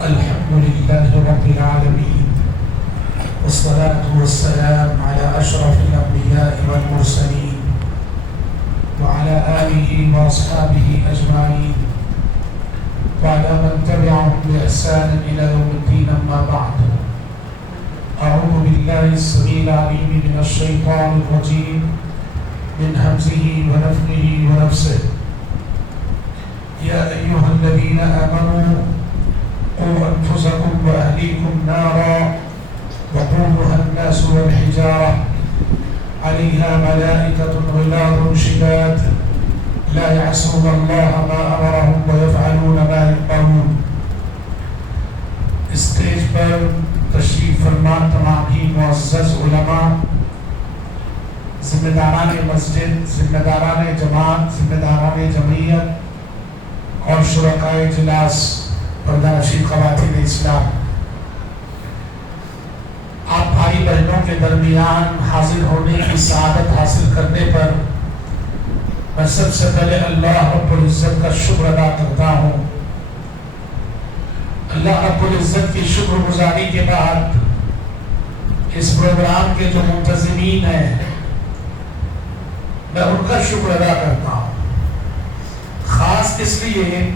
الحمد لله رب العالمين والصلاة والسلام على أشرف الأنبياء والمرسلين وعلى آله وأصحابه أجمعين وعلى من تبعهم بإحسان إلى يوم الدين. أما بعد، أعوذ بالله السميع العليم من الشيطان الرجيم من همزه ونفخه ونفسه. يا أيها الذين آمنوا قوا أنفسكم وأهليكم نارا وقودها الناس والحجارة عليها ملائكة غلاظ شداد لا يعصون الله ما أمرهم ويفعلون ما يؤمرون. اسٹیج پر تشریف فرما تمام ہی معزز علماء، ذمہ داران مسجد، ذمہ داران جماعت، ذمہ داران جمعیت اور شرکائے اجلاس، پردہ-نشین خواتین اسلام، آپ بھائی بہنوں کے درمیان حاضر ہونے کی سعادت حاصل کرنے پر میں سب سے پہلے اللہ رب العزت کا شکر ادا کرتا ہوں. اللہ رب العزت کی شکر گزاری کے بعد اس پروگرام کے جو منتظمین ہیں میں ان کا شکر ادا کرتا ہوں، خاص اس لیے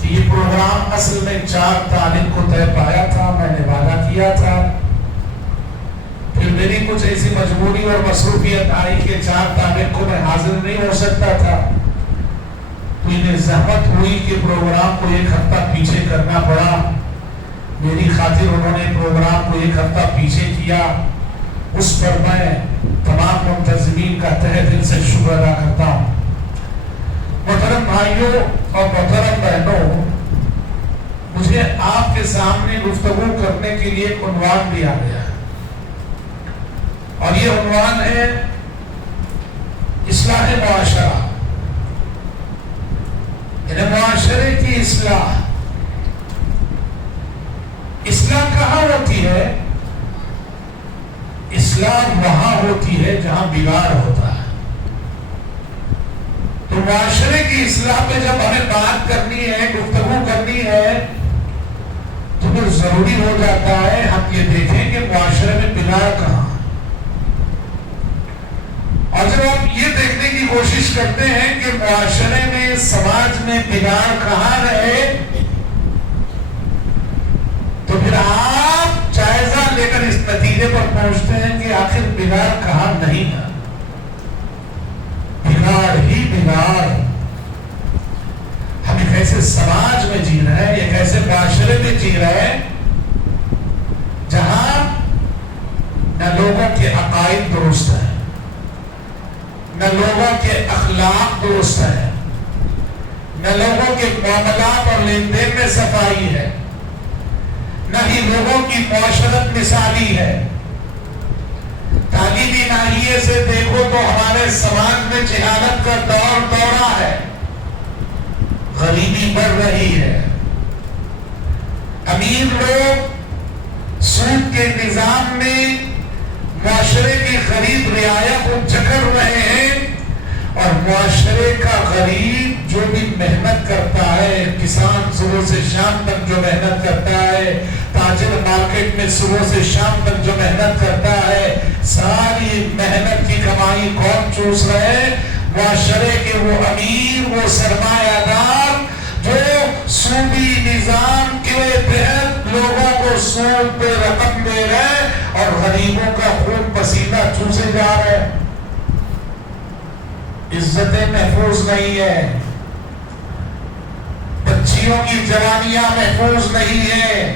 کہ یہ پروگرام اصل میں 4 تاریخ کو طے پایا تھا، میں نے وعدہ کیا تھا، پھر میری کچھ ایسی مجبوری اور مصروفیت آئی کہ 4 تاریخ کو میں حاضر نہیں ہو سکتا تھا، تو انہیں زحمت ہوئی کہ پروگرام کو 1 ہفتہ پیچھے کرنا پڑا. میری خاطر انہوں نے پروگرام کو 1 ہفتہ پیچھے کیا، اس پر میں تمام منتظمین کا تہہ دل سے شکر ادا کرتا ہوں. محترم بھائیوں اور محترم بہنوں، مجھے آپ کے سامنے گفتگو کرنے کے لیے ایک عنوان دیا گیا ہے، اور یہ عنوان ہے اصلاح معاشرہ، یعنی معاشرے کی اصلاح. اصلاح کہاں ہوتی ہے؟ اصلاح وہاں ہوتی ہے جہاں بگاڑ ہوتا ہے. تو معاشرے کی اصلاح پہ جب ہمیں بات کرنی ہے، گفتگو کرنی ہے، تو پھر ضروری ہو جاتا ہے ہم یہ دیکھیں کہ معاشرے میں بگاڑ کہاں. اور جب آپ یہ دیکھنے کی کوشش کرتے ہیں کہ معاشرے میں، سماج میں بگاڑ کہاں رہے، تو پھر آپ جائزہ لے کر اس نتیجے پر پہنچتے ہیں کہ آخر بگاڑ کہاں نہیں ہے. بگاڑ ہی بگاڑ. ہم ایک ایسے سماج میں جی رہے ہیں، ایک ایسے معاشرے میں جی رہے ہیں جہاں نہ لوگوں کے عقائد درست ہیں، نہ لوگوں کے اخلاق درست ہیں، نہ لوگوں کے معاملات اور لین دین میں صفائی ہے، نہ ہی لوگوں کی معاشرت مثالی ہے. تعلیمی ناحیے سے دیکھو تو ہمارے سماج میں جہالت کا دورہ ہے، غریبی بڑھ رہی ہے، امیر لوگ سود کے نظام میں معاشرے کی خرید رعایا کو جکڑ رہے ہیں، اور معاشرے کا غریب جو بھی محنت کرتا ہے، کسان صبح سے شام تک جو محنت کرتا ہے، تاجر مارکیٹ میں صبح سے شام تک جو محنت کرتا ہے، ساری محنت کی کمائی کون چوس رہے ہیں؟ معاشرے کے وہ امیر، وہ سرمایہ دار جو سودی نظام کے تحت لوگوں کو سود پہ رقم دے رہے اور غریبوں کا خون پسینہ چوسے جا رہے. عزتیں محفوظ نہیں ہے، بچیوں کی جوانیاں محفوظ نہیں ہے،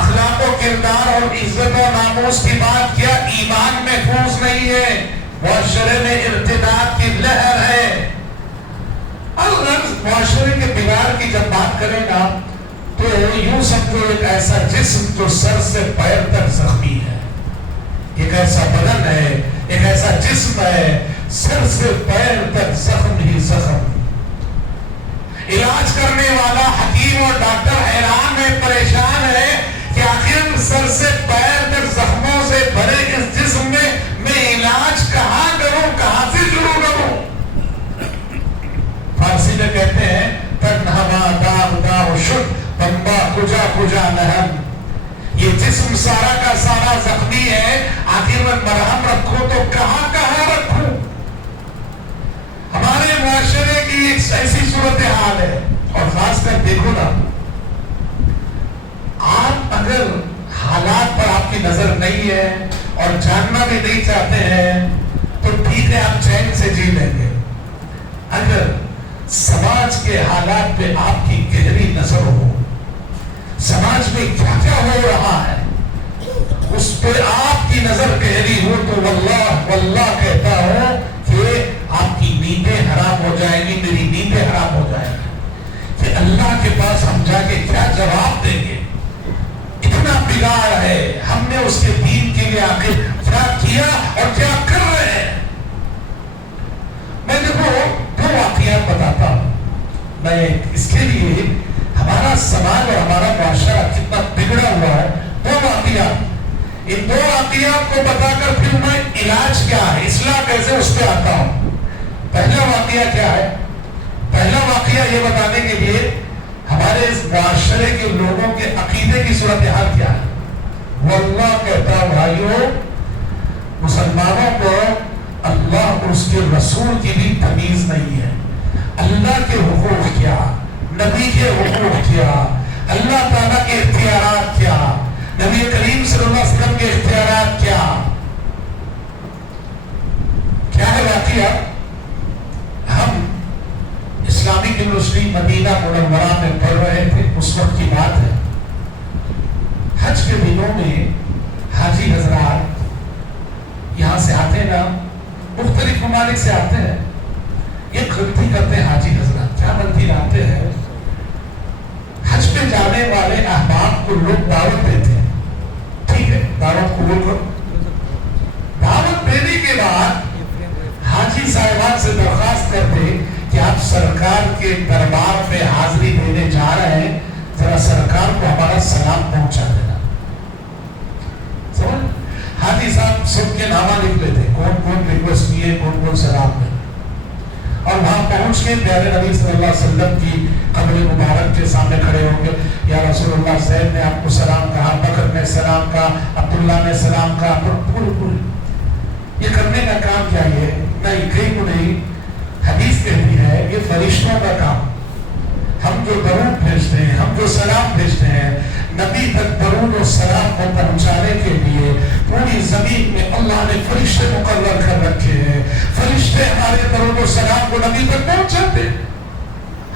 اخلاق و کردار اور عزت و ناموس کی بات کیا، ایمان محفوظ نہیں ہے، معاشرے میں ارتداد کی لہر ہے. اور معاشرے کے بگاڑ کی جب بات کریں گا تو یوں سمجھو ایک ایسا جسم جو سر سے پیر تک زخمی ہے، ایک ایسا بدن ہے، ایک ایسا جسم ہے، سر سے پیر تک زخم ہی زخم. علاج کرنے والا حکیم اور ڈاکٹر حیران ہے، پریشان ہے کہ آخر سر سے پیر تک زخموں سے بھرے اس جسم میں علاج کہاں کروں، کہاں سے شروع کروں. فارسی میں کہتے ہیں تنہما داغ داغ آخر میں مرہم رکھو تو کہاں کہاں رکھوں؟ ہمارے معاشرے کی ایک ایسی صورتحال ہے، اور خاص کر دیکھو نا، آپ اگر حالات پر آپ کی نظر نہیں ہے اور جاننا بھی نہیں چاہتے ہیں تو ٹھیک ہے، آپ چین سے جی لیں گے۔ اگر سماج کے حالات پہ آپ کی گہری نظر ہو، سماج میں کیا کیا ہو رہا ہے اس پہ آپ کی نظر گہری ہو، تو واللہ کہتا ہوں کہ آپ کی نیندیں حرام ہو جائیں گی، میری نیندیں حرام ہو جائیں گی کہ اللہ کے پاس ہم جا کے کیا جواب دیں گے؟ اتنا بگاڑ ہے، ہم نے اس کے دین کے لیے آخر کیا کیا اور کیا کر رہے ہیں؟ میں دیکھو دو واقعات بتاتا ہوں، میں اس کے لیے ہمارا سماج اور ہمارا معاشرہ کتنا بگڑا ہوا ہے۔ دو واقعات، ان دو واقعات کو بتا کر پھر میں علاج کیا ہے، اصلاح کیسے، اس پہ آتا ہوں۔ پہلا واقعہ کیا ہے؟ پہلا واقعہ یہ بتانے کے لیے ہمارے اس معاشرے کے لوگوں کے عقیدے کی صورتحال کیا ہے۔ واللہ کہتا ہوں بھائیوں، مسلمانوں کو اللہ اور اس کے رسول کی بھی تمیز نہیں ہے۔ اللہ کے حقوق کیا، نبی کے حقوق کیا، اللہ تعالیٰ کے اختیارات کیا، نبی کریم صلی اللہ علیہ وسلم کے اختیارات کیا ہے واقعہ؟ ہم اسلامک یونیورسٹی مدینہ منورہ میں پڑھ رہے تھے، اس وقت کی بات ہے۔ حج کے دنوں میں حاجی حضرات یہاں سے آتے ہیں نا، مختلف ممالک سے آتے ہیں، ایک غلطی کرتے ہیں حاجی حضرات۔ کیا غلطی لاتے ہیں؟ حج پہ جانے والے احباب کو لوگ دعوت دیتے ہیں، ٹھیک ہے، دعوت قبول کرو۔ دعوت دینے کے بعد حاجی صاحبان سے درخواست کرتے کہ آپ سرکار کے دربار میں حاضری دینے جا رہے ہیں، ذرا سرکار کو ہمارا سلام پہنچا دینا۔ حاجی صاحب سب کے نامہ لکھ لیتے، کون کون ریکویسٹ کیے، کون کون سلام میں، اور وہاں پہنچ کے پیارے نبی صلی اللہ علیہ وسلم کی قبر مبارک کے سامنے کھڑے ہوں گے، یا رسول اللہ زید نے آپ کو سلام کہا، بکر نے سلام کہا، عبداللہ نے سلام کہا، پورے یہ کرنے کا کام کیا ہے؟ نہیں، کہیں کو نہیں، حدیث کہتی ہے یہ فرشتوں کا کام۔ ہم جو درود بھیجتے ہیں، ہم جو سلام بھیجتے ہیں، نبی تک درود و سلام کو پہنچانے کے لیے پوری زمین میں اللہ نے فرشتے مقرر کر رکھے ہیں، فرشتے ہمارے درود و سلام کو نبی تک پہنچاتے ہیں۔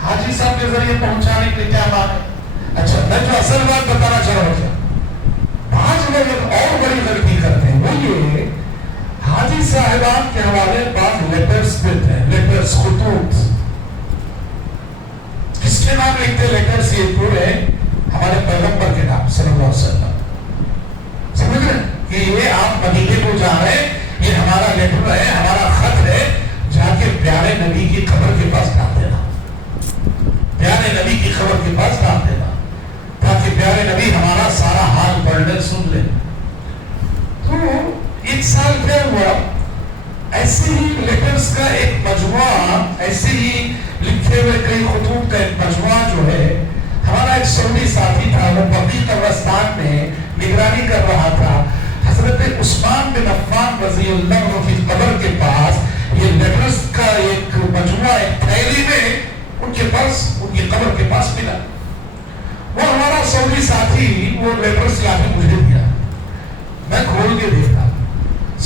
حاجی صاحب کے ذریعے پہنچانے کے لیے کیا بات ہے؟ اچھا، میں جو اصل بات بتانا چاہ رہا ہوں، بعض لوگ ایک اور بڑی غلطی کرتے ہیں، وہ یہ حاجی صاحبان کے حوالے بعض لیٹرز دیتے ہیں، لیٹرز، خطوط، کس کے نام لکھتے لیٹرز؟ یہ پورے ہمارے پیغمبر کے نام صلی اللہ علیہ وسلم، سمجھ رہے کہ یہ آپ مدینے کو جا رہے ہیں، یہ ہمارا لیٹر ہے، ہمارا خط ہے، جا کے پیارے نبی کی قبر کے پاس ڈال دینا، پیارے نبی کی قبر کے پاس ڈال دینا، تاکہ پیارے نبی ہمارا سارا حال پڑھ لے، سن لے۔ تو ایک سال کیا ہوا، ایسے ہی لیٹرز کا ایک مجموعہ، ایسے ہی لکھے ہوئے کئی خطوط کا ایک مجموعہ جو ہے، ہمارا ایک سعودی ساتھی تھا، وہ بقیع قبرستان میں نگرانی کر رہا تھا، حضرت عثمان بن عفان رضی اللہ عنہ کی قبر کے پاس یہ لیٹرز کا ایک مجموعہ ایک تھیلی میں ان کے پاس، ان کی قبر کے پاس ملا۔ وہ ہمارا سعودی ساتھی وہ لیٹرز لا کے مجھے دیا، میں کھول کے دیکھا،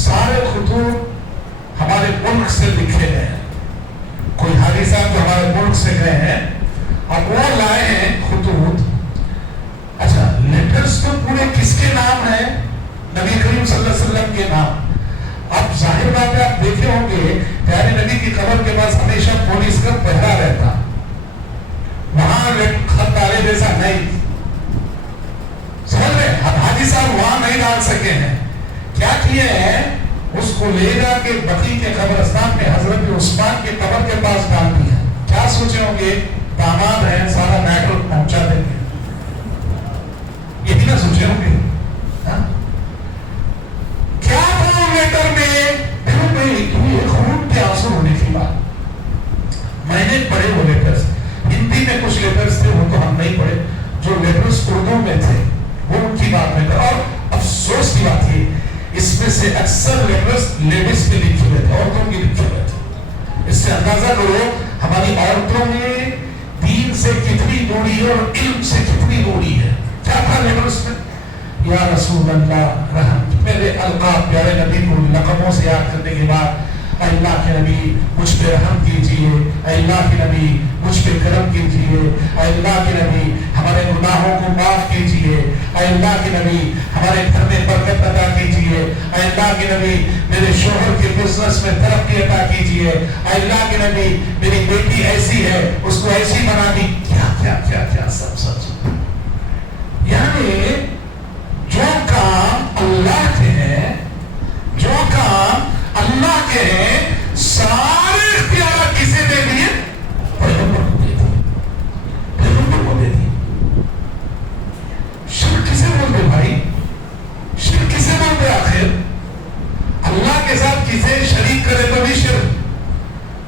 سارے خطوط ہمارے ملک سے لکھے گئے ہیں، کوئی حاجی صاحب جو ہمارے ملک سے گئے ہیں، اب وہ لائے ہیں خطوط۔ اچھا، لیٹرز تو پورے کس کے نام ہیں؟ نبی کریم صلی اللہ علیہ وسلم کے نام۔ اب ظاہر بات ہے، آپ دیکھے ہوں گے پیارے نبی کی قبر کے پاس ہمیشہ پولیس کا پہرا رہتا، وہاں خط ڈالے جیسا نہیں، سمجھ رہے؟ اب حاجی صاحب وہاں نہیں ڈال سکے ہیں، کیا کیے ہیں؟ اس کو لے جا کے بقیع کے قبرستان میں حضرت عثمان کے قبر کے پاس ڈال دیا۔ کیا سوچے ہوں گے؟ داماد ہیں، سارا میٹر پہنچا دیں گے، یہی نہ سوچے ہوں گے؟ کیا تھا لیٹر میں؟ دیکھو بھائی، یہ خون کے آنسو ہونے کی بات، میں نے پڑھے وہ لیٹرز، ہندی میں کچھ لیٹرز تھے، وہ تو ہم نہیں پڑھے، جو لیٹرز اردو میں تھے وہ ان کی بات میں تھے۔ اور افسوس کی بات یہ، اس میں سے اکثر لیڈیز کے لکھے ہوئے تھے، عورتوں کے لکھے ہوئے تھے۔ اس سے اندازہ کرو ہماری عورتوں میں دین سے کتنی دوری ہے اور علم سے کتنی دوری ہے۔ کیا تھا لیڈرس میں؟ یا رسول اللہ رحم، میرے القاب پیارے نبی کو لقبوں سے یاد کرنے کے بعد، اے اللہ کے نبی مجھ پہ رحم کیجئے، اے اللہ کے نبی مجھ پہ کرم کیجئے، اے اللہ کے نبی ہمارے گناہوں کو معاف کیجئے، اے اللہ کے نبی ہمارے گھر میں برکت عطا کیجئے، اے اللہ کے نبی میرے شوہر کے بزنس میں ترقی عطا کیجئے، اے اللہ کے نبی میری بیٹی ایسی ہے اس کو ایسی بنا دی۔ کیا کیا کیا کیا سب سچ۔ یعنی جو کام اللہ کے ہیں، جو کام اللہ کے ہیں، سارے اختیارات کسے دے دیے؟ پیغمبر کو دے دیے، پیغمبر کو دے دیے۔ شرک کسے بولتے بھائی؟ شرک کسے بولتے آخر؟ اللہ کے ساتھ کسے شریک کرے تو بھی شرک۔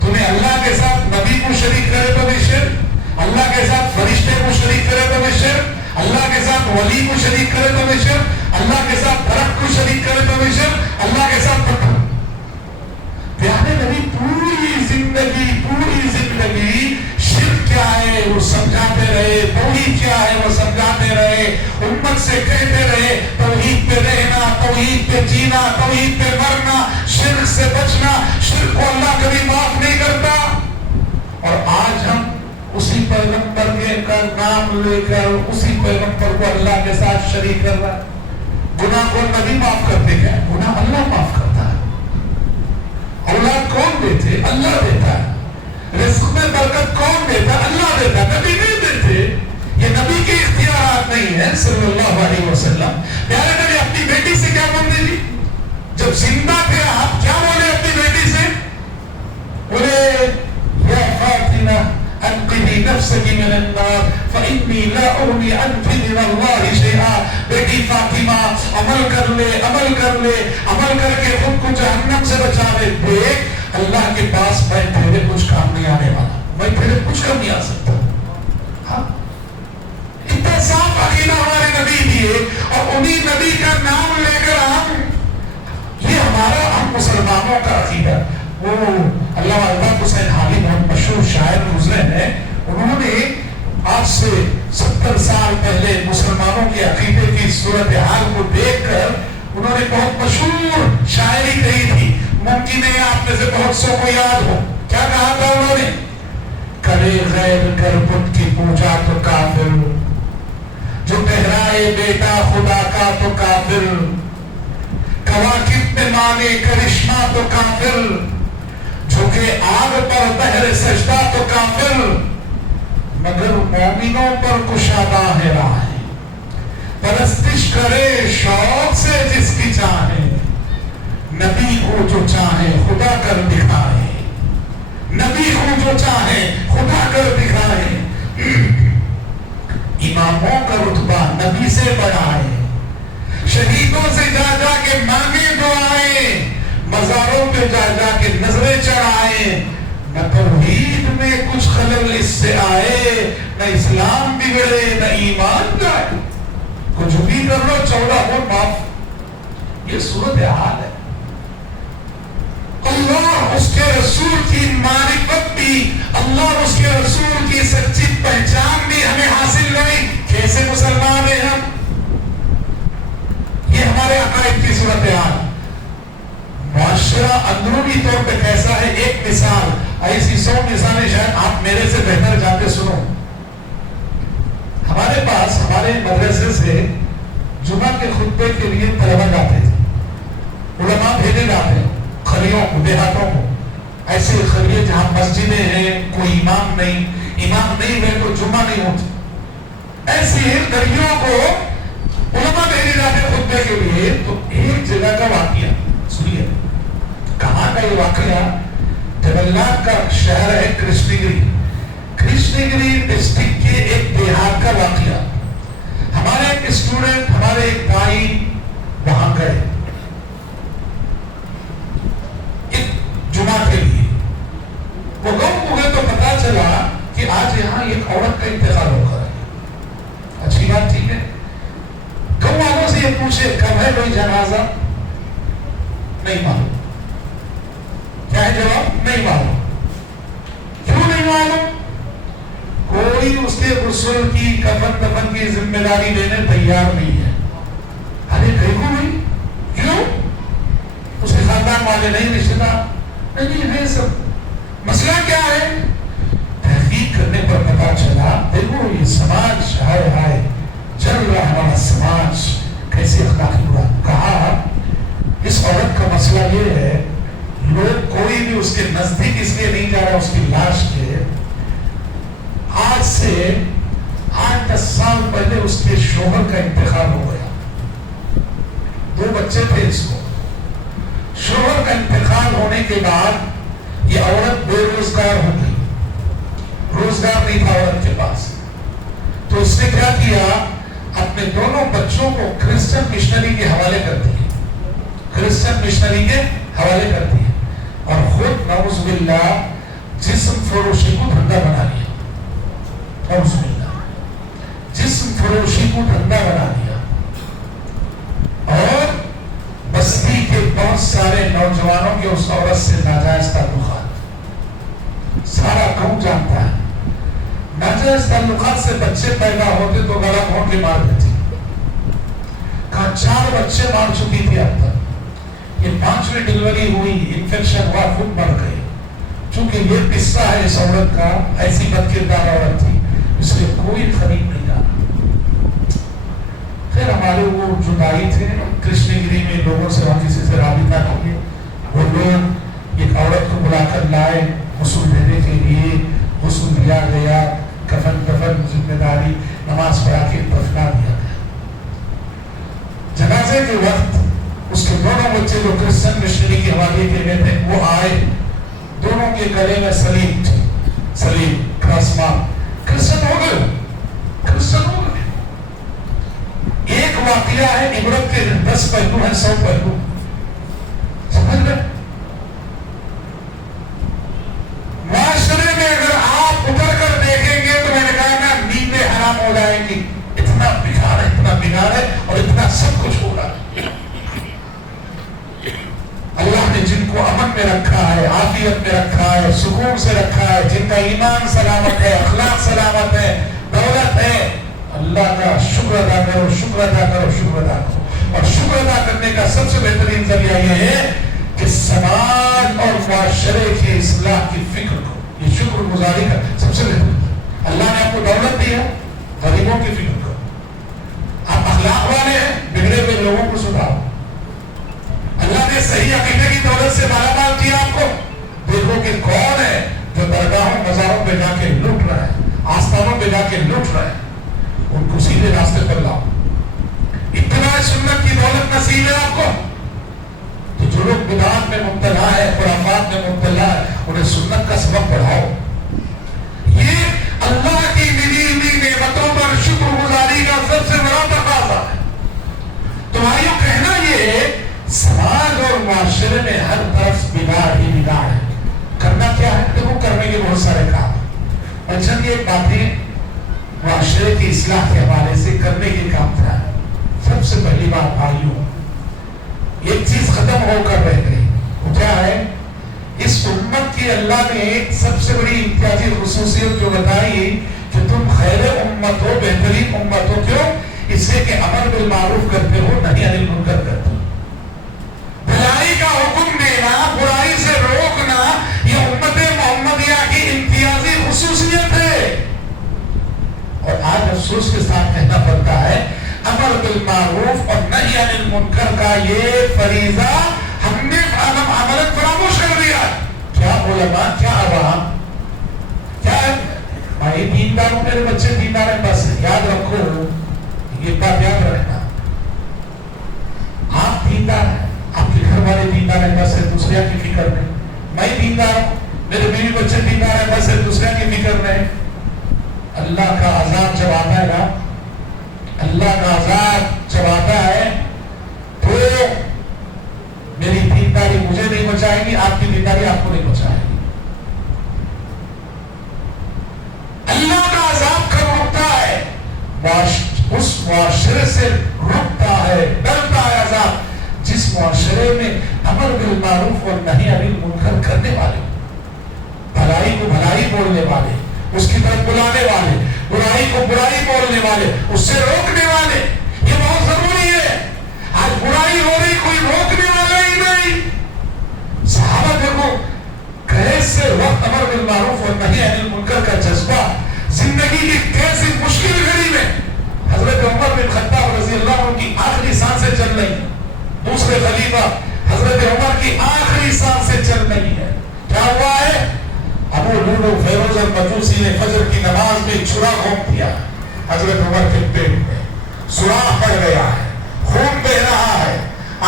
تمہیں اللہ کے ساتھ نبی کو شریک کرے تو بھی شرک، اللہ کے ساتھ فرشتے کو شریک کرے تو بھی شرک، اللہ کے ساتھ ولی کو شریک کرے تو بھی شرک، اللہ کے ساتھ درخت کو شریک کرے تو بھی شرک، اللہ کے ساتھ پیارے نبی پوری زندگی شرک کیا ہے وہ سمجھاتے رہے، توحید کیا ہے وہ سمجھاتے رہے، امت سے کہتے رہے توحید پہ رہنا، توحید پہ جینا، توحید پہ مرنا، شرک سے بچنا۔ شرک کو اللہ کبھی معاف نہیں کرتا۔ اور آج ہم اسی پیغمبر کا نام لے کر اسی پیغمبر کو اللہ کے ساتھ شریک کر رہا ہے۔ گناہ کو نبی معاف کرتے کیا؟ گناہ اللہ معاف کرتا ہے۔ اولاد کون دیتے؟ اللہ دیتا ہے۔ رزق میں برکت کون دیتا؟ اللہ دیتا ہے، نبی نہیں دیتے۔ یہ نبی کے اختیارات نہیں ہیں صلی اللہ علیہ وسلم۔ پیارے نبی اپنی بیٹی سے کیا بولتے جی؟ جب زندہ تھے آپ کیا بولے اپنی بیٹی سے؟ بولے یا فاطمہ انقذی نفسک من النار فإنی لا اغنی عنک من اللہ شیئا۔ بیٹی فاطمہ عمل کر لے، عمل کر لے، عمل کر کے خود کو جہنم سے بچا لے۔ دیکھ اللہ کے پاس میں تیرے کچھ کام نہیں آنے والا، میں تیرے کچھ کام نہیں آ سکتا۔ ہاں اتنا صاف عقیدہ ہمارے نبی دیے، اور انہی نبی کا نام لے کر یہ ہمارا ہم مسلمانوں کا عقیدہ۔ وہ علامہ الطاف حسین حالی بہت مشہور شاعر گزرے ہیں، انہوں نے آج سے 70 سال پہلے مسلمانوں کے عقیدے کی صورتحال کو دیکھ کر انہوں نے بہت مشہور شاعری کہی تھی، ممکن ہے آپ میں سے بہت سو کو یاد ہو۔ کیا کہا تھا انہوں نے؟ کرے غیر کر بت کی پوجا تو کافر، جو ٹھہرائے بیٹا خدا کا تو کافر، کواکب میں مانے کرشمہ تو کافر، جھکے آگ پر بہر سجدہ تو کافر، مگر مومنوں پر کشادہ ہے راہیں، پرستش کرے شوق سے جس کی چاہے، نبی کو جو چاہے خدا کر دکھائے، نبی کو جو چاہے خدا کر دکھائے، اماموں کا رتبہ نبی سے بڑھائے، شہیدوں سے جا جا کے مانگے دعائیں، مزاروں پہ جا جا کے نظریں چڑھائے، نہ توحید میں کچھ خلل اس سے آئے، نہ اسلام بگڑے نہ ایمان جائے، کچھ بھی کر لو 14 ہو معاف۔ یہ صورتحال ہے۔ اللہ اس کے رسول کی معرفت بھی، اللہ اس کے رسول کی سچی پہچان بھی ہمیں حاصل نہیں، کیسے مسلمان ہیں ہم؟ یہ ہمارے عقائد کی صورتحال۔ معاشرہ اندرونی طور پہ کیسا ہے؟ ایک مثال، ایسی 100 مثالیں شاید آپ میرے سے بہتر جانتے، سنو۔ ہمارے پاس ہمارے مدرسے سے جمعہ کے خطبے کے لیے طلبہ جاتے تھے، علماء بھیجے جاتے ہیں خلیوں کو، دیہاتوں کو، ایسے خلیے جہاں مسجدیں ہیں، کوئی امام نہیں، امام نہیں ہے تو جمعہ نہیں ہوتا، ایسی گلیوں کو علماء بھیجے جاتے خطبے کے لیے۔ تو ایک جگہ کا واقعہ سنیے، کہاں کا یہ واقعہ؟ جبلناک کا شہر ہے کرشنی گری، کرشنی گری ڈسٹرکٹ کے ایک دیہات کا واقعہ۔ ہمارے ایک اسٹوڈنٹ، ہمارے ایک بھائی وہاں گئے ایک جمعہ کے لیے۔ وہ گم ہوئے تو پتا چلا کہ آج یہاں ایک عورت کا انتقال ہو گیا ہے۔ اچھی بات، ٹھیک ہے۔ گم والوں سے یہ پوچھے کب ہے کوئی جنازہ؟ نہیں معلوم. کیا ہے جواب؟ نہیں معلوم. کیوں نہیں معلوم؟ کوئی اس کے غسل کی کفن دفن کی ذمہ داری لینے تیار نہیں ہے. ارے دیکھو بھائی، کیوں؟ اس کے خاندان والے نہیں، رشتے دار نہیں ہے. سب مسئلہ کیا ہے؟ تحقیق کرنے پر پتا چلا، دیکھو یہ سماج ہائے ہائے چل رہا ہمارا سماج کیسے اخلاقی برا. کہا اس عورت کا مسئلہ یہ ہے، لوگ کوئی بھی اس کے نزدیک اس لیے نہیں جا رہا اس کی لاش کے. آج سے 8-10 سال پہلے اس کے شوہر کا انتقال ہو گیا. 2 بچے تھے اس کو. شوہر کا انتقال ہونے کے بعد یہ عورت بے روزگار ہو گئی. روزگار نہیں تھا عورت کے پاس. تو اس نے کیا کیا، اپنے دونوں بچوں کو کرسچن مشنری کے حوالے کر دیے. کرسچن مشنری کے حوالے کر دیے اور خود نعوذ باللہ جسم فروشی کو دھندا بنا لیا. نعوذ باللہ جسم فروشی کو دھندا بنا لیا. اور بستی کے بہت سارے نوجوانوں کے اس عورت سے ناجائز تعلقات، سارا قوم جانتا ہے. ناجائز تعلقات سے بچے پیدا ہوتے تو گلا گھونٹ کے مار دیتی. کہاں 4 بچے مار چکی تھی اب تک. یہ 5ویں ڈیلیوری ہوئی، انفیکشن ہوا، خود مر گئی. چونکہ یہ قصہ ہے اس عورت کا، ایسی بد کردار عورت تھی، اس لیے کوئی قریب نہیں جانا. پھر ہمارے وہ جو دائی تھے کرشن گری میں، لوگوں سے وہاں کسی سے رابطہ کیے. وہ لوگ ایک عورت کو بلا کر لائے غسل دینے کے لیے. غسل دیا گیا، کفن دفن ذمہ داری، نماز پڑھا کے دفنا دیا گیا. جنازے کے وقت اس کے دونوں بچے جو کرسچن مشنری کے حوالے کے گئے تھے وہ آئے. دونوں کے گلے میں سلیم تھی، سلیم کراس مارک. کرسچن ہو گئے، کرسچن ہو گئے. ایک واقعہ ہے، عبرت کے 10 پہلو ہیں، 100 پہلو. سمجھ گئے؟ معاشرے میں اگر آپ اتر کر دیکھیں گے تو میں نے کہا نا نیندیں حرام ہو جائیں گی. اتنا بگاڑ ہے اور اتنا سب کچھ ہو رہا ہے. اللہ نے جن کو امن میں رکھا ہے، عافیت میں رکھا ہے، سکون سے رکھا ہے، جن کا ایمان سلامت ہے، اخلاق سلامت ہے، دولت ہے، اللہ کا شکر ادا کرو، شکر ادا کرو، شکر ادا کرو. اور شکر ادا کرنے کا سب سے بہترین ذریعہ یہ ہے کہ سماج اور معاشرے کی اصلاح کی فکر کو، یہ شکر گزاری کا سب سے بہترین. اللہ نے آپ کو دولت دی ہے، غریبوں کی فکر کرو. آپ اخلاق والے ہیں، بگڑے ہوئے لوگوں کو سدھارو. اللہ نے صحیح عقیدے کی دولت سے مالا مال کیا آپ کو. دیکھو کہ کون ہے جو درگاہوں مزاروں پہ جا کے لوٹ رہا ہے، آستانوں پہ جا کے لوٹ رہا ہے. ان کو سیدھے راستے پر لاؤ. اتباع سنت کی دولت نصیب ہے آپ کو. تو جو لوگ بدعات میں مبتلا ہے، خرافات میں مبتلا ہے، انہیں سنت کا سبق پڑھاؤ. یہ اللہ کی ملی ہوئی نعمتوں پر شکر گزاری کا سب سے بڑا تقاضا ہے. تمہارا کہنا یہ ہے سماج اور معاشرے میں ہر طرف بگاڑ ہی بگاڑ ہے. کرنا کیا ہے؟ دیکھو کرنے کے بہت سارے کام. اور چند یہ باتیں معاشرے کی اصلاح کے حوالے سے کرنے کے کام تھا. سب سے پہلی بات بھائیوں، ایک چیز ختم ہو کر رہ گئی. وہ کیا ہے؟ اس امت کی اللہ نے ایک سب سے بڑی امتیازی خصوصیت جو بتائی کہ تم خیر امت ہو، بہترین امت ہو. کیوں؟ اس سے کہ امر بالمعروف کرتے ہو، نہی عن المنکر کرتے ہو. بھلائی کا حکم دینا، برائی سے روکنا، یہ امت محمدیہ کی امتیازی خصوصیت ہے. اور آج افسوس کے ساتھ کہنا پڑتا ہے امر بالمعروف اور نہی عن المنکر کا یہ فریضہ ہم نے عملاً فراموش کر دیا. کیا علماء، کیا عوام، کیا بھائی دیندار ہوں، میرے بچے دیندار ہیں، بس یاد رکھو، یہ بات یاد رکھنا. آپ دیندار ہیں، آپ کے گھر والے دیندار ہیں، بس دوسرے کی فکر نہیں. میں دیندار ہوں، میرے بیوی بچے دیندار ہیں، بس دوسرے کی فکر نہیں. اللہ کا عذاب جب آتا ہے نا، اللہ کا عذاب جب آتا ہے تو میری دینداری مجھے نہیں بچائے گی، آپ کی دینداری آپ کو نہیں بچائے گی. اللہ کا عذاب کب رکتا ہے؟ اس معاشرے سے رکتا ہے، ڈرتا ہے عذاب جس معاشرے میں امر بالمعروف اور نہی عن المنکر کرنے والے، بھلائی کو بھلائی بولنے والے، اس کی طرف بلانے والے، برائی کو برائی بولنے والے، اس سے روکنے والے، یہ بہت ضروری ہے۔ آج برائی ہو رہی، کوئی روکنے والا ہی نہیں۔ صحابہ دیکھو کیسے وقت امر بالمعروف اور نہی عن المنکر کا جذبہ زندگی کی کیسی مشکل گھڑی میں حضرت عمر بن خطاب رضی اللہ عنہ کی آخری سانسیں چل رہی ہیں، دوسرے خلیفہ حضرت عمر کی آخری سانسیں چل رہی ہیں، کیا ہوا ہے؟ ابو لولو فیروز المجوسی نے فجر کی نماز میں چھرا گھونپ دیا حضرت عمر کے پیٹ میں، سوراخ پڑ گیا ہے، خون بہ رہا ہے،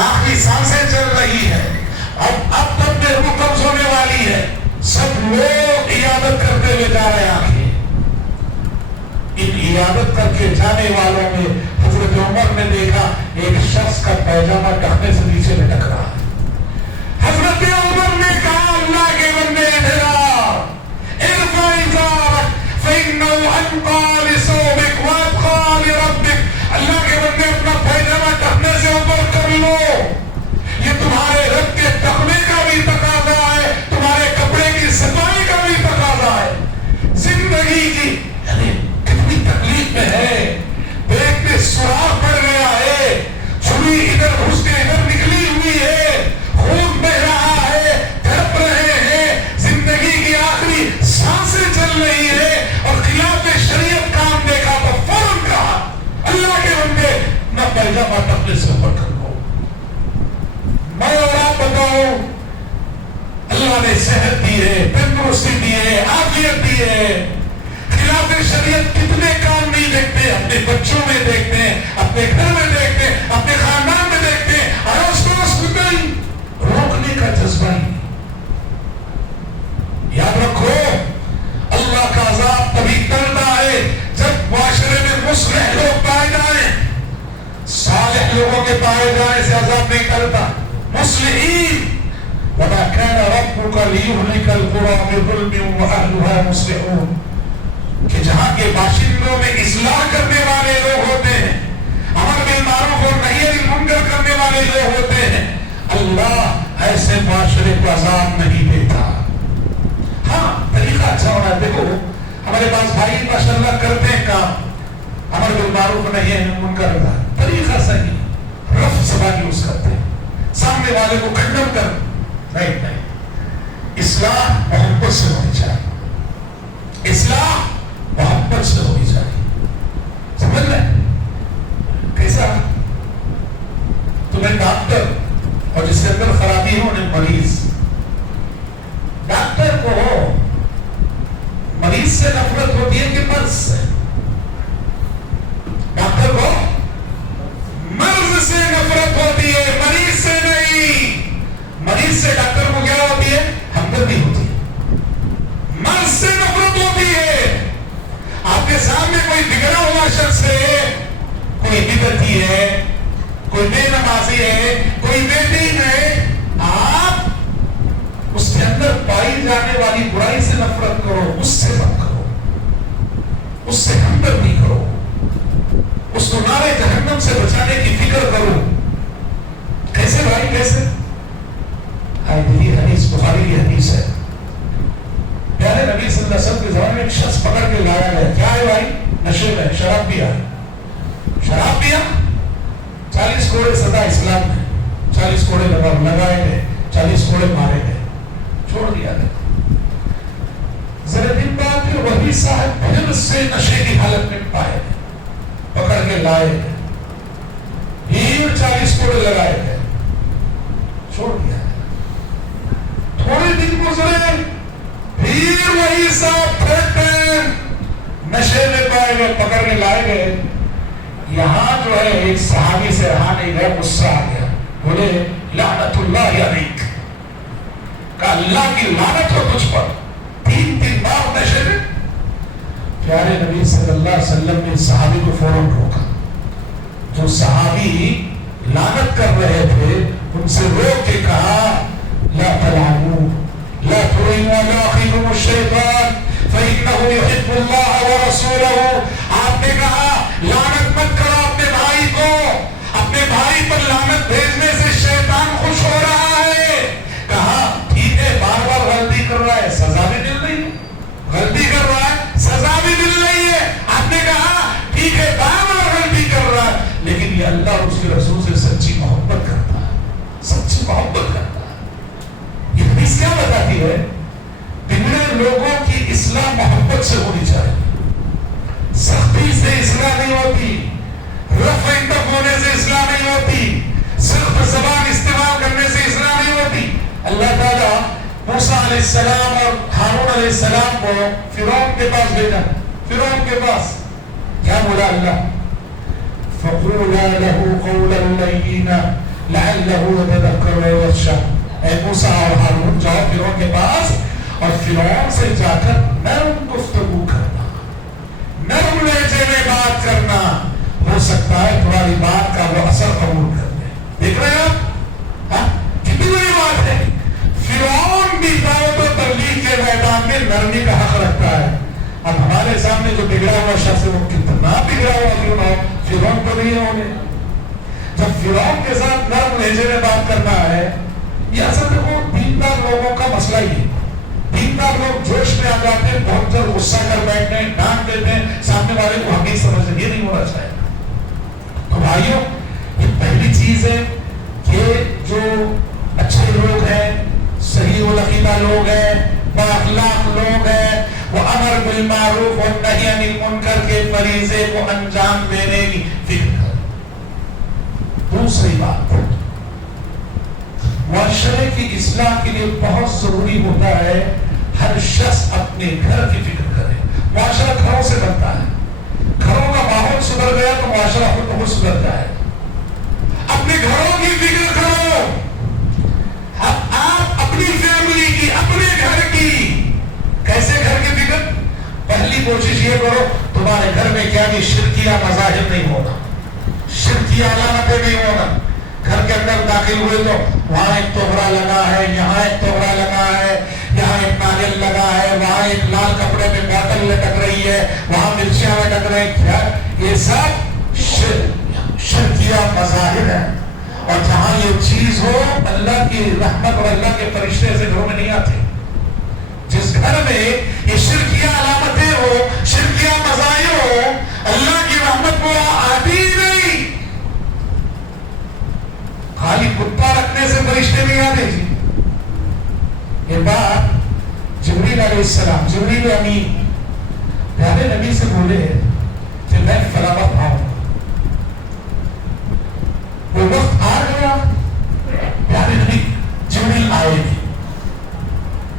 آخری سانسیں چل رہی ہے، اب تک میں روح قبض ہونے والی ہے، سب لوگ عیادت کرتے ہوئے جا رہے ہیں۔ ان عیادت کر کے جانے والوں میں حضرت عمر نے دیکھا ایک شخص کا پیجامہ ٹخنے سے نیچے لٹک رہا ہے۔ حضرت عمر نے کہا اللہ کے بندے ادھر آ، ارفع ازارک فإنه أنقى لثوبك وأتقى لربك، اللہ کے بندے اپنا پیجامہ ٹخنے سے اوپر کر لو، یہ تمہارے رب کے تقوی کا بھی تقاضا ہے، تمہارے کپڑے کی صفائی کا بھی تقاضا ہے۔ زندگی کی کتنی تکلیف میں ہے، پیٹ میں سوراخ پڑ گیا ہے، چھری ادھر گھس کے ادھر نکلی ہوئی ہے، خون بہ رہا ہے، تڑپ رہے ہیں، زندگی کی آخری سانسیں چل رہی ہے، اور خلاف شریعت کام دیکھا تو فوراً کہا اللہ کے بندے نہ پیجامہ ٹخنے سے اوپر کر لو۔ میں اور آپ بتاؤ، اللہ نے صحت دی ہے، تندرستی دی ہے، عافیت دی ہے، خلاف شریعت کتنے کام نہیں دیکھتے، اپنے بچوں میں دیکھتے ہیں، اپنے گھر میں دیکھتے ہیں، اپنے خاندان میں دیکھتے ہیں، اڑوس پڑوس میں نہیں، روکنے کا جذبہ ہی نہیں۔ یاد رکھو اللہ کا عذاب تبھی ٹلتا ہے جب معاشرے میں مصلح لوگ پائے جائیں، صالح لوگوں کے پائے جانے سے عذاب نہیں ٹلتا۔ مصلحین وما كان ربك ليهلك القرى بظلم واهلها مصلحون، کہ جہاں کے باشندوں میں اصلاح کرنے والے لوگ ہوتے ہیں، امر بالمعروف اور نہی عن المنکر کرنے والے لوگ ہوتے ہیں، اللہ ایسے معاشرے کو عذاب نہیں دیتا۔ ہاں طریقہ اچھا ہونا ہے، دیکھو ہمارے پاس بھائی ماشاءاللہ کرتے ہیں کام امر بالمعروف اور نہی عن المنکر کا، طریقہ صحیح، رف زبان یوز کرتے ہیں، سامنے والے کو کنڈم کر نہیں، اصلاح محبت سے ہونی چاہیے، اصلاح محبت سے ہونی چاہیے، سمجھ لیں کیسا؟ تمہیں ڈاکٹر اور جس کے اندر خرابی ہو انہیں مریض، ڈاکٹر کو مریض سے نفرت ہوتی ہے کہ مرض سے؟ ڈاکٹر کو مرض سے نفرت ہوتی ہے، مریض سے نہیں۔ مریض سے ڈاکٹر کو کیا ہوتی ہے؟ ہمدردی ہوتی ہے، مرض سے نفرت ہوتی ہے۔ آپ کے سامنے کوئی بگڑا ہوا شخص ہے، کوئی بدعتی ہے، کوئی بے نمازی ہے، کوئی بے دین ہے، آپ اس کے اندر پائی جانے والی برائی سے نفرت کرو، اس سے مت کرو، اس سے ہمدردی کرو، اس کو نار جہنم سے بچانے کی فکر کرو۔ کیسے بھائی کیسے؟ یہ حدیث بخاری کی حدیث ہے، پیارے نبی صلی اللہ علیہ وسلم کے زمانے میں ایک شخص پکڑ کے لایا گیا، کیا ہے بھائی؟ نشے میں شراب پیا، شراب پیا، 40 کوڑے سزا اسلام میں، 40 کوڑے لگائے گئے، 40 کوڑے مارے گئے، چھوڑ دیا گیا۔ ذرا دن بعد پھر وہی صاحب پھر سے نشے کی حالت میں پائے گئے، پکڑ کے لائے گئے، پھر 40 کوڑے لگائے گئے، چھوڑ دیا۔ تھوڑے دن گزرے، پھر وہی صاحب پھر نشے میں پائے گئے، پکڑ کے لائے گئے۔ یہاں جو ہے ایک صحابی سے رہا نہیں گیا، غصہ آ گیا، بولے لعنت اللہ علیک، کہ اللہ کی لعنت ہو تجھ پر، 3 بار نشے میں۔ پیارے نبی صلی اللہ علیہ وسلم نے صحابی کو فوراً روکا، جو صحابی لعنت کر رہے تھے ان سے روک کے کہا لا تلعنوا لا ترينوا على اخيكم الشيطان فانه يحب الله ورسوله۔ آپ نے کہا لعنت مت کرو اپنے بھائی کو، اپنے بھائی پر لعنت بھیجنے سے شیطان خوش ہو رہا ہے۔ سے محبت کرتا ہے. یہ حدیث کیا بتاتی ہے؟ بگڑے لوگوں کی اصلاح محبت سے ہونی چاہیے. سختی سے اصلاح نہیں ہوتی, رفع تک ہونے سے اصلاح نہیں ہوتی, صرف زبان استعمال کرنے سے اصلاح نہیں ہوتی. اللہ تعالیٰ موسیٰ علیہ السلام اور ہارون علیہ السلام کو فرعون کے پاس بھیجا. فرعون کے پاس کیا بولا اللہ؟ فَقُولَا لَهُ قَوْلًا لَيِّنًا لَعَلَّهُ يَتَذَكَّرُ أَوْ يَخْشَىٰ. اے موسیٰ اور ہارون جاؤ فرعون کے پاس اور فرعون سے جا کر نرم گفتگو کرنا, نرم لہجے میں بات کرنا. ہو سکتا ہے تمہاری بات کا وہ اثر قبول کر لے. دیکھ رہے ہیں آپ کتنی بڑی بات ہے. فرعون بھی دعوت و تبلیغ کے میدان میں نرمی کا حق رکھتا ہے. اب ہمارے سامنے جو بگڑا ہوا شخص ہے وہ کتنا بگڑا ہوا کیوں نہ ہو, فرعون کو نہیں ہونے. جب فرعون کے ساتھ نرم لہجے میں بات کرنا ہے, یہ اصل میں وہ دیندار لوگوں کا مسئلہ ہی ہے. دیندار لوگ جوش میں آ جاتے ہیں, بہت جلد غصہ کر بیٹھتے ہیں, ڈانٹ دیتے ہیں, سامنے والے کو حقیقت سمجھتے ہیں. یہ نہیں ہونا چاہیے. تو بھائیوں, یہ پہلی چیز ہے کہ جو اچھے لوگ ہیں, صحیح العقیدہ لوگ ہیں, بااخلاق لوگ ہیں, وہ امر بالمعروف اور نہی عن المنکر کے فریضے کو انجام دینے کی فکر کریں. دوسری بات, معاشرے کی اصلاح کے لیے بہت ضروری ہوتا ہے ہر شخص اپنے گھر کی فکر کرے. معاشرہ گھروں سے بنتا ہے. گھروں کا ماحول سدھر گیا تو معاشرہ خود بخود سدھر جائے. اپنے گھروں کی فکر کرو. آپ اپنی فیملی کی, اپنے گھر کی. کیسے گھر کی فکر؟ پہلی کوشش یہ کرو تمہارے گھر میں کیا بھی شرکیہ مذاہب نہیں ہونا, شرکیہ علامتیں نہیں ہونا. گھر کے اندر داخل ہوئے تو وہاں ایک توبرا لگا ہے, یہاں ایک توبرا لگا ہے, یہاں ایک ناریل لگا ہے, وہاں ایک لال کپڑے میں بوتل لٹک رہی ہے, وہاں مرچیاں لٹک رہی ہیں. یہ سب شرکیہ مذاہب ہیں. اور جہاں یہ چیز ہو, اللہ کی رحمت اور اللہ کے فرشتے ایسے گھروں میں نہیں آتے. جس گھر میں یہ شرکیہ علامتیں ہو, شرکیہ مذاہب ہو, اللہ کی رحمت کو آتی نہیں. خالی کتا رکھنے سے فرشتے نہیں آتے جی. یہ بات جبریل علیہ السلام, جبریل امین پیارے نبی سے بولے کہ میں فلاں وقت آؤں. وہ وقت آ گیا, پیارے نبی جبریل آئے نہیں.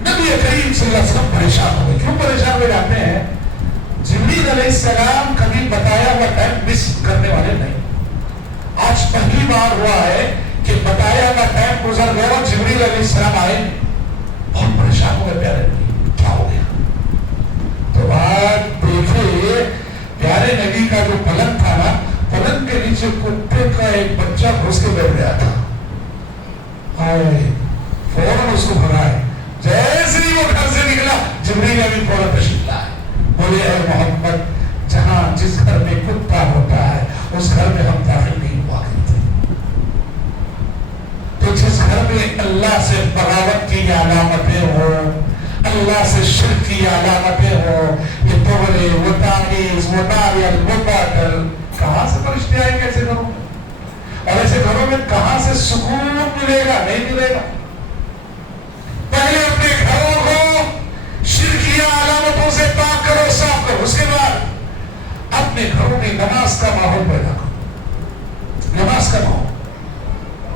نبی کریم صلی اللہ علیہ وسلم پریشان ہو گئے. کیوں پریشان ہو جاتے ہیں؟ جبریل علیہ السلام کبھی بتایا ہوا ٹائم مس کرنے والے نہیں. آج پہلی بار ہوا ہے کہ بتایا ہوا ٹائم گزر گیا اور جبریل علیہ السلام آئے. بہت پریشان ہو گئے پیارے نبی, کیا ہو گیا؟ تو بات دیکھے, پیارے نبی کا جو پلنگ تھا نا, پلنگ کے نیچے کتے کا ایک بچہ گھس کے بیٹھ گیا تھا. فوراً اس کو بھگائے. جیسے ہی وہ گھر سے نکلا, جبریل امین فوراً تشریف لائے. بولے اے محمد, جہاں جس گھر میں کتا ہوتا ہے اس گھر میں ہم داخل نہیں ہوا کرتے. تو جس گھر میں اللہ سے بغاوت کی علامتیں ہوں, اللہ سے شرک کی علامتیں ہوں, یہ توبرے, وہ تعویذ, وہ ناریل, وہ باطل, کہاں سے فرشتے آئیں گے ایسے گھروں میں؟ اور ایسے گھروں میں کہاں سے سکون ملے گا؟ نہیں ملے گا. پہلے اپنے گھروں کو شرکیہ علامتوں سے پاک کرو, صاف کرو. اس کے بعد اپنے گھروں میں نماز کا ماحول پیدا کرو. نماز کا ماحول,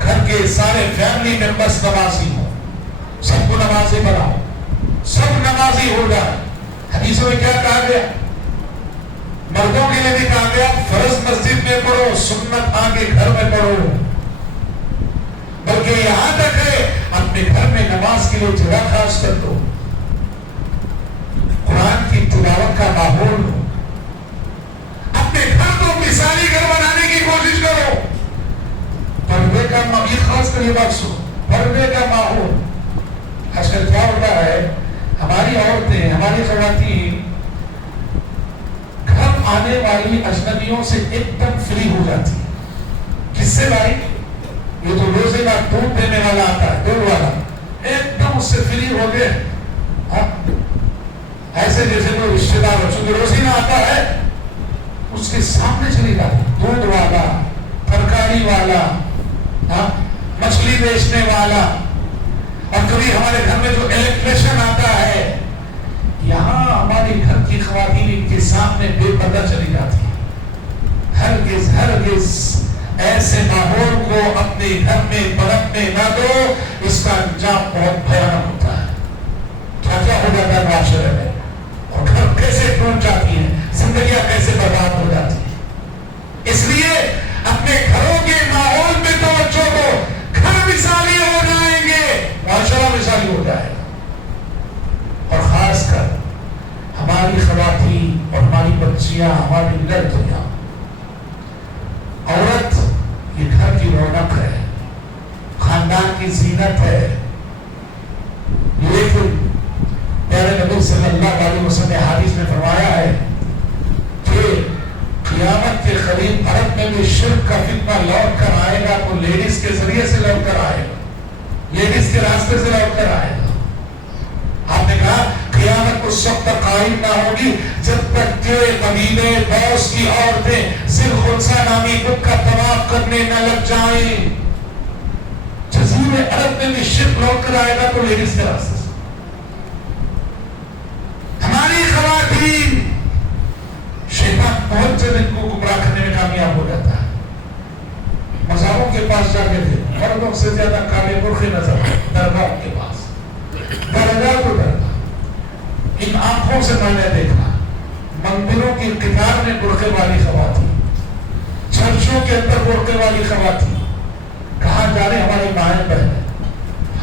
گھر کے سارے فیملی ممبرز نمازی ہوں, سب کو نمازی بناؤ, سب نمازی ہو جائے. حدیثوں میں کیا کہا گیا؟ مردوں کے لیے بھی کہا گیا فرض مسجد میں پڑھو, سنت آگے گھر میں پڑھو. بلکہ یہاں تک ہے اپنے گھر میں نماز کے لیے جگہ خاص کر دو, قرآن کی تلاوت کا ماحول ہو. اپنے گھر کو مثالی گھر بنانے کی کوشش کرو. پردے کا ماحول, خاص کر یہ بات سنو, پردے کا ماحول. آج کل کیا ہوتا ہے, ہماری عورتیں, ہماری خواتین گھر آنے والی اجنبیوں سے ایک دم فری ہو جاتی ہے. کس سے بھائی؟ یہ تو روزے کا دودھ دینے والا آتا ہے, دودھ والا, ایک دم اس سے فری ہو گئے. ایسے جیسے کوئی رشتے دار ہو, چونکہ روزینہ آتا ہے, اس کے سامنے چلی جاتی. دودھ والا, ترکاری والا, مچھلی بیچنے والا, سامنے بے پردہ چلی جاتی ہے. ہرگز ہرگز ایسے ماحول کو اپنے گھر میں پنپنے نہ دو، اس کا انجام بہت بھیانک ہوتا ہے. کیا کیا ہو جاتا ہے معاشرے میں، اور گھر کیسے ٹوٹ جاتی ہیں، زندگیاں کیسے برباد ہو جاتی ہیں. اس لیے اپنے گھروں کے ماحول میں توجہ دو. گھر مثالی ہو جائیں گے، معاشرہ مثالی ہو جائے گا. اور خاص کر ہماری خواتین اور ہماری بچیاں، ہماری لڑکیاں، عورت یہ گھر کی رونق ہے، خاندان کی زینت ہے. لیکن پیارے نبی صلی اللہ علیہ وسلم نے حدیث میں فرمایا ہے کہ قیامت کے قریب عرب میں بھی شرک کا فتنہ لوٹ کر آئے گا، تو لیڈیز کے ذریعے سے لوٹ کر آئے گا، لیڈیز کے راستے سے لوٹ کر آئے گا. آپ نے کہا قیامت اس وقت تک قائم نہ ہوگی جب تک کہ قبیلے دوس کی عورتیں ذی الخنسا نامی بت کا طواف کرنے نہ لگ جائیں. جزیرے عرب میں بھی شرک لوٹ کر آئے گا، تو لیڈیز کے راستے سے. ہماری خواتین، شیطان بہت سے ان کو گمراہ کرنے میں کامیاب ہو جاتا ہے. مزاروں کے پاس جا کے دیکھو، مردوں سے زیادہ کالے برقعے نظر آئے درگاہوں کے پاس. درگاہ تو درگاہ، ان آنکھوں سے میں نے دیکھا مندروں کی قطار میں برقعے والی خواتین، چرچوں کے اندر برقعے والی خواتین. کہاں جا رہے ہماری مائیں بہنیں.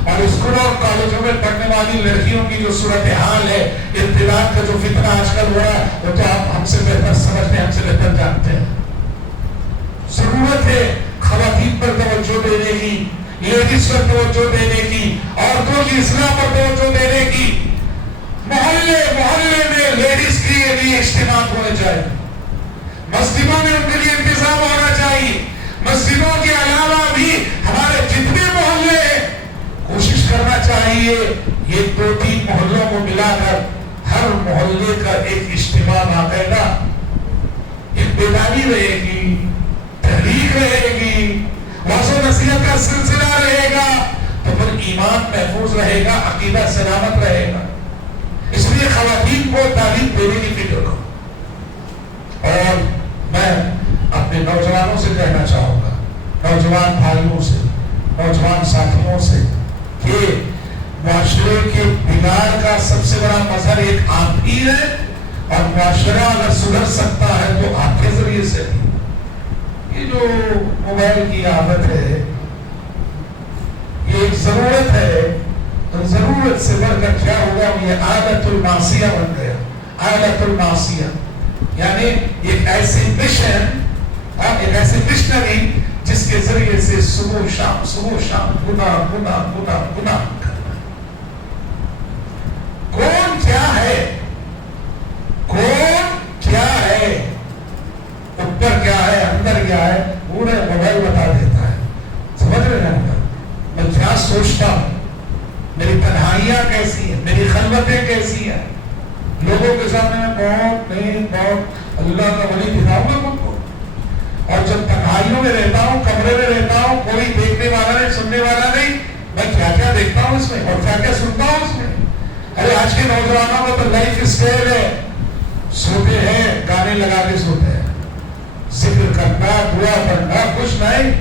اور اسکولوں اور کالجوں میں پڑھنے والی لڑکیوں کی جو صورتحال ہے، ارتداد کا جو فتنہ آج کل ہو رہا ہے، وہ تو آپ ہم سے بہتر سمجھتے ہیں، ہم سے بہتر جانتے ہیں. ضرورت ہے خواتین پر توجہ دینے کی، لیڈیز پر توجہ دینے کی، عورتوں کی اصلاح پر توجہ دینے کی. محلے محلے میں لیڈیز کے لیے اجتماع ہونے چاہیے، مسجدوں میں ان کے لیے انتظام ہونا چاہیے. مسجدوں کے علاوہ بھی ہمارے جتنے محلے کوشش کرنا چاہیے یہ 2-3 محلوں کو ملا کر ہر محلے کا ایک اجتماع باقاعدہ، ایک بیداری رہے گی، تحریک رہے گی، واعظ و نصیحت کا سلسلہ رہے گا، تو پھر ایمان محفوظ رہے گا، عقیدہ سلامت رہے گا. اس لیے خواتین کو تعلیم دینے کی فکر کرو. اور میں اپنے نوجوانوں سے کہنا چاہوں گا، نوجوان بھائیوں سے، نوجوان ساتھیوں سے، کہ معاشرے کے بگاڑ کا سب سے بڑا مظہر ایک آپ ہی ہے، اور معاشرہ اگر سدھر سکتا ہے تو آپ کے ذریعے سے. یہ جو موبائل کی عادت ہے یہ ایک ضرورت ہے، تو ضرورت سے بڑھ کر کیا ہوگا، یہ عادت المعصیہ بن گیا. عادت المعصیہ یعنی ایک ایسی مشن، ایک ایسی مشنری جس کے ذریعے سے صبح شام گناہ گناہ گناہ گناہ کرنا. کون کیا ہے، کون کیا ہے، اوپر کیا ہے، اندر کیا ہے، پورے موبائل بتا دیتا ہے. سمجھ رہے ہیں میں کیا سوچتا ہوں، میری تنہائیاں کیسی ہیں، میری خلوتیں کیسی ہیں. لوگوں کے سامنے میں بہت اللہ کا ولی دکھاؤں گا تم کو، اور جب تنہائیوں میں رہتا ہوں، کمرے میں رہتا ہوں، کوئی دیکھنے والا نہیں، سننے والا نہیں، میں کیا کیا دیکھتا ہوں اس میں اور کیا کیا سنتا ہوں اس میں. ارے آج کے نوجوانوں کا تو لائف اسٹائل ہے، سوتے ہیں گانے لگا کے سوتے ہیں، ذکر کرنا، دعا پڑھنا، کچھ نہیں،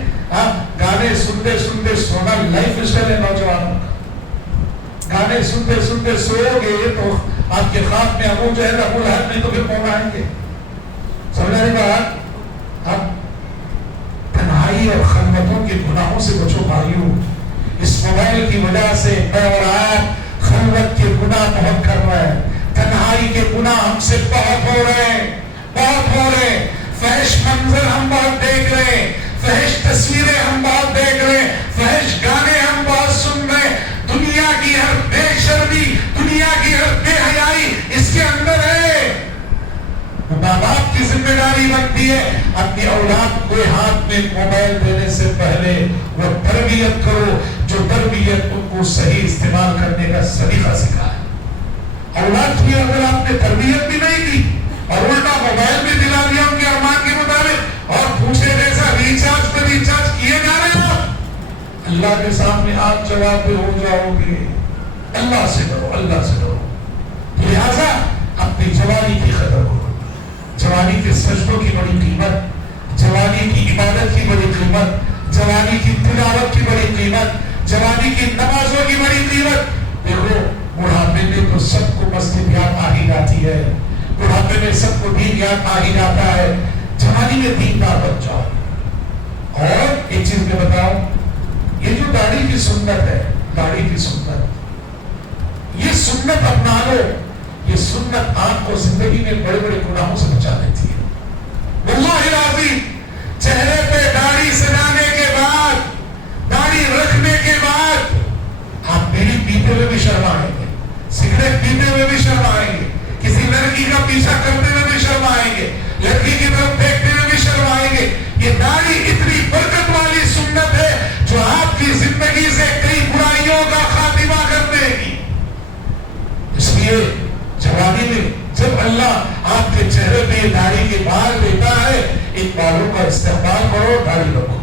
گانے سنتے سنتے سونا لائف اسٹائل ہے نوجوانوں کا. گانے سنتے سنتے سو گئے تو آپ کے خواب میں ابو جہل ابو لہب نہیں تو پھر کون آئیں گے. سمجھنے کی بات. اب تنہائی اور خلوتوں کے گناہوں سے بچو بھائیوں. اس موبائل کی وجہ سے میں اور آپ خلوت کے گناہ بہت کر رہے ہیں، تنہائی کے گناہ ہم سے بہت ہو رہے ہیں، بہت ہو رہے ہیں. فحش منظر ہم بہت دیکھ رہے ہیں، فحش تصویریں ہم بہت دیکھ رہے ہیں، فحش گانے ہم بہت سن رہے ہیں. دنیا کی ہر بے شرمی، دنیا کی ہر بے حیائی اس کے اندر ہے. ماں باپ کی ذمہ داری بنتی ہے اپنی اولاد کو ہاتھ میں موبائل دینے سے پہلے وہ تربیت کرو، جو تربیت ان کو صحیح استعمال کرنے کا سلیقہ سکھائے. اولاد کی اگر آپ نے تربیت بھی نہیں کی اور الٹا موبائل بھی دلا دیا ان کے ارمان کے مطابق، اور پوچھے جیسا ریچارج پہ ریچارج کیے جا رہے ہو، اللہ کے سامنے آپ جواب پہ ہو جاؤ گے. اللہ سے ڈرو، اللہ سے ڈرو. لہذا اپنی جوانی کی قدر کرو، جوانی کے سجدوں کی بڑی قیمت، جوانی کی عبادت کی بڑی قیمت، جوانی کی تلاوت کی بڑی قیمت، جوانی کی نمازوں کی بڑی قیمت۔ دیکھو بڑھاپے میں تو سب کو مسجد یاد آ ہی جاتی ہے، بڑھاپے میں سب کو دین یاد آ ہی جاتا ہے، جوانی میں دیندار بن جاؤ۔ اور ایک چیز میں بتاؤں، یہ جو داڑھی کی سنت ہے، داڑھی کی سنت، یہ سنت اپنا لو، یہ سنت آپ کو زندگی میں بڑے بڑے گناہوں سے بچا دیتی ہے۔ واللہ العظیم، چہرے پہ داڑھی سجانے کے بعد، داڑھی رکھنے کے بعد آپ بیڑی پیتے ہوئے بھی شرمائیں گے، سگریٹ پیتے ہوئے بھی شرمائیں گے، کسی لڑکی کا پیچھا کرتے ہوئے بھی شرمائیں گے، لڑکی کی طرف دیکھتے ہوئے بھی شرمائیں گے۔ یہ داڑھی اتنی برکت والی سنت ہے جو آپ کی زندگی سے کئی برائیوں کا خاتمہ کر دے گی۔ اس لیے جوانی میں جب اللہ آپ کے چہرے پہ یہ داڑھی کے بال دیتا ہے، ان بالوں کا استعمال کرو، داڑھی رکھو۔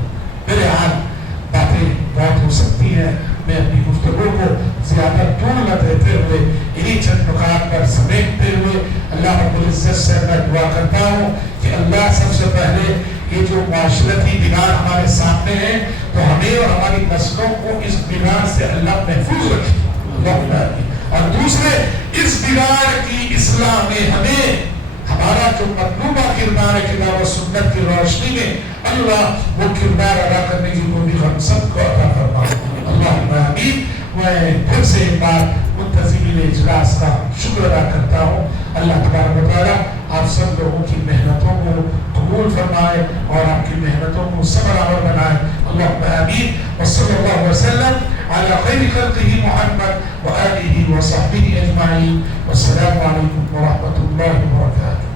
میرے حال باتیں بہت ہو سکتی ہیں، میں اپنی گفتگو کو زیادہ طول نہ دیتے ہوئے انہی چند نکات پر سمیٹتے ہوئے اللہ رب العزت سے میں دعا کرتا ہوں کہ اللہ سب سے پہلے یہ جو معاشرتی بگاڑ ہمارے سامنے ہے تو ہمیں اور ہماری نسلوں کو اس بگاڑ سے اللہ محفوظ رکھے، اور دوسرے اس بگاڑ کی اصلاح میں ہمیں ہمارا جو مطلوبہ کردار ہے کتاب و سنت کی روشنی میں اللہ وہ کردار ادا کرنے کی توفیق ہم سب کو عطا فرمائے۔ اللہم آمین۔ میں پھر سے ایک بار منتظمین اجلاس کا شکر ادا کرتا ہوں۔ اللہ تبارک و تعالیٰ آپ سب لوگوں کی محنتوں کو قبول فرمائے اور آپ کی محنتوں کو صبر آور بنائے۔ اللہم آمین۔ وصلی اللہ وسلم علی خیر خلقہ محمد وآلہ وصحبہ اجمعین۔ والسلام علیکم ورحمۃ اللہ وبرکاتہ۔